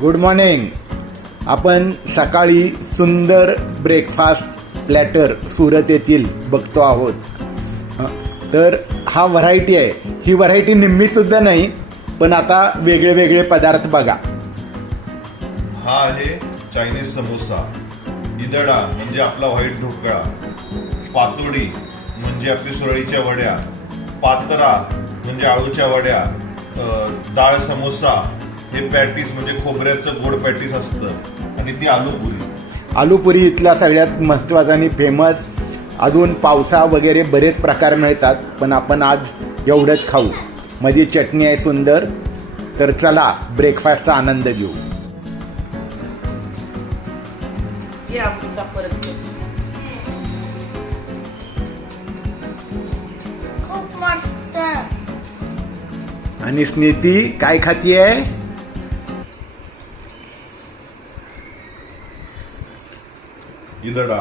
Good morning. आपण सकाळी सुंदर ब्रेकफास्ट प्लॅटर सुरत येथील बघतो आहोत. तर हा व्हरायटी आहे. ही व्हरायटी निम्मीसुद्धा नाही, पण आता वेगळे वेगळे पदार्थ बघा. हा आहे चायनीज समोसा, इदडा म्हणजे आपला व्हाईट ढोकळा, पातोडी म्हणजे आपली सुरळीच्या वड्या, पातरा म्हणजे आळूच्या वड्या, डाळ समोसा हे पॅटीस म्हणजे खोबऱ्याचं गोड पॅटीस असतं, आणि ती आलूपुरी. आलूपुरी इथला सगळ्यात महत्त्वाचा आणि फेमस. अजून पावसा वगैरे बरेच प्रकार मिळतात, पण आपण आज एवढंच खाऊ. माझी चटणी आहे सुंदर. तर चला ब्रेकफास्टचा आनंद घेऊ. खूप मस्त. आणि स्नेती काय खातीये? इदडा.